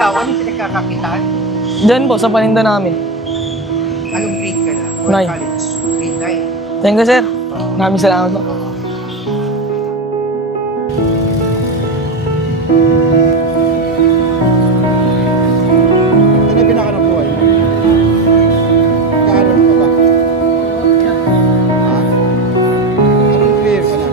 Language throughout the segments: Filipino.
Ikaw, anong pinagkakakitaan? Diyan po, sa paninda namin. Anong grade ka na? Or Nine. college? Grade 9. Thank you, sir. Maraming salamat po. Ano yung pinakaroon buhay mo? Nag-aaral ka ba? Ha? Anong career ka na?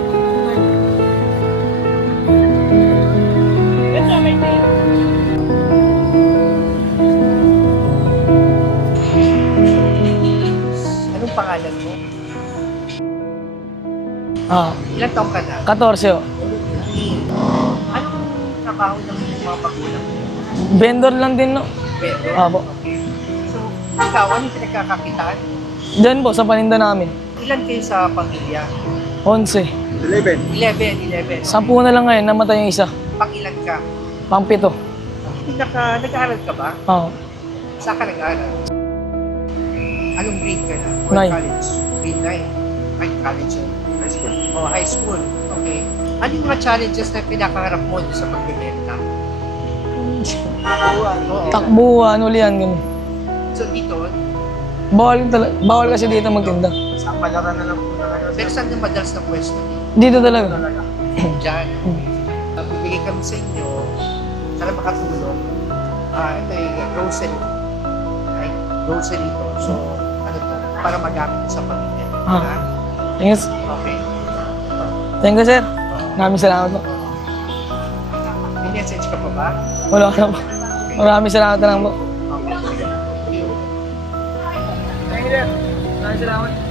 Anong pangalan mo? Ilang taong ka na? 14 oh. Anong trabaho ng mga magulang mo? Vendor lang din, no? Pero, Apo. okay. So, ikaw, anong pinagkakakitaan? Diyan po, sa paninda namin. Ilan kayo sa pamilya? 11. 11. 10 na lang ngayon, namatay yung isa. Pang-ilan ka? Pang-7. Nag-aaral ka ba? Oo. Saan ka nag-aaral? Anong grade ka na? Or Nine. college? Grade 9. Ay, college yun. High school. Oh, high school. Okay. Ano yung mga challenges na pinakaharap mo sa pagbibenta? Oo. Takbuhan, uli yan, ganun. So dito, Bawal kasi dito magtinda. sa palaran na lang po na kayo. Pero saan yung madalas na pwesto dito? Dito talaga. Diyan. Bibigay kami sa inyo para makatulong. Ito yung grocery. Ay, grocery to. So, ano to? Para magamit sa pamilya. Ah. Ha? Thanks. Okay. Thank you, sir. Maraming salamat po. May message ka pa ba? Wala na po. Maraming salamat na lang po. Okay. Thank you. Thank you, sir. Maraming salamat.